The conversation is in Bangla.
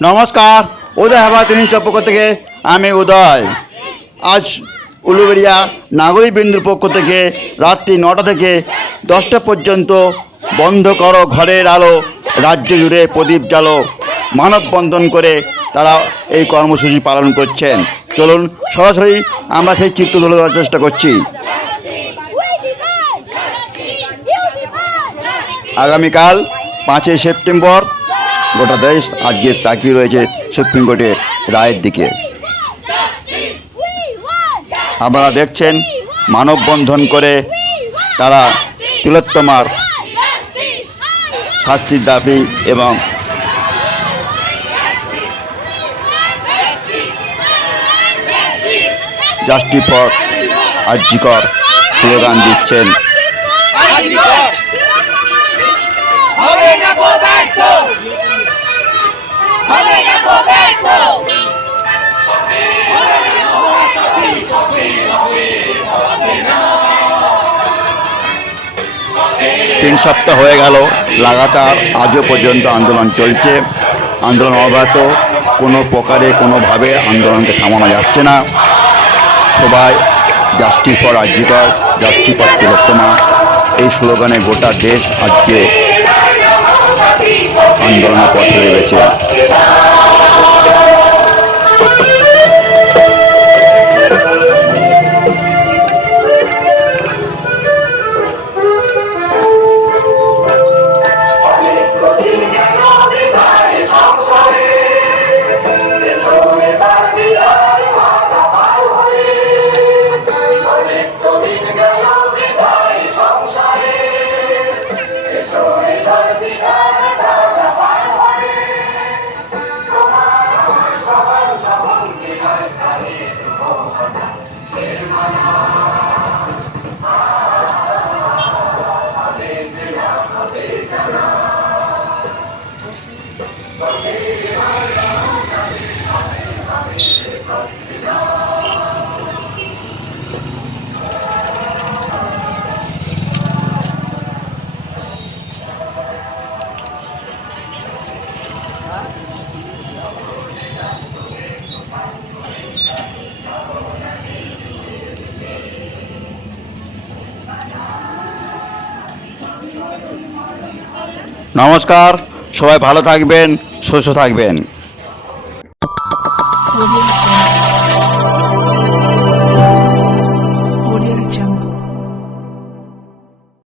নমস্কার, উদয় হাবা তিনশো পক্ষ থেকে আমি উদয়। আজ উলুবেড়িয়া নাগরিক বিন্দুর পক্ষ থেকে রাত্রি নটা থেকে দশটা পর্যন্ত বন্ধ করো ঘরের আলো, রাজ্য জুড়ে প্রদীপ জ্বালো মানববন্ধন করে তারা এই কর্মসূচি পালন করছেন। চলুন, সরাসরি আমরা সেই চিত্র তুলে ধরার চেষ্টা করছি। আগামীকাল পাঁচই সেপ্টেম্বর গোটা দেশ আজকে তাকিয়ে রয়েছে সুপ্রিম কোর্টের রায়ের দিকে। আপনারা দেখছেন মানববন্ধন করে তারা তিলোত্তমার শাস্তির দাবি এবং জাস্টি ফর আর্যিকর স্লোগান দিচ্ছেন। তিন সপ্তাহ হয়ে গেল, লাগাতার আজও পর্যন্ত আন্দোলন চলছে। আন্দোলন অব্যাহত, কোনো প্রকারে, কোনোভাবে আন্দোলনকে থামানো যাচ্ছে না। সবাই justice for RG Kar justice for Tilottama. এই স্লোগানে গোটা দেশ আজকে আন্দোলনের পথে নেমেছে। নমস্কার সবাই ভালো থাকবেন সুস্থ থাকবেন।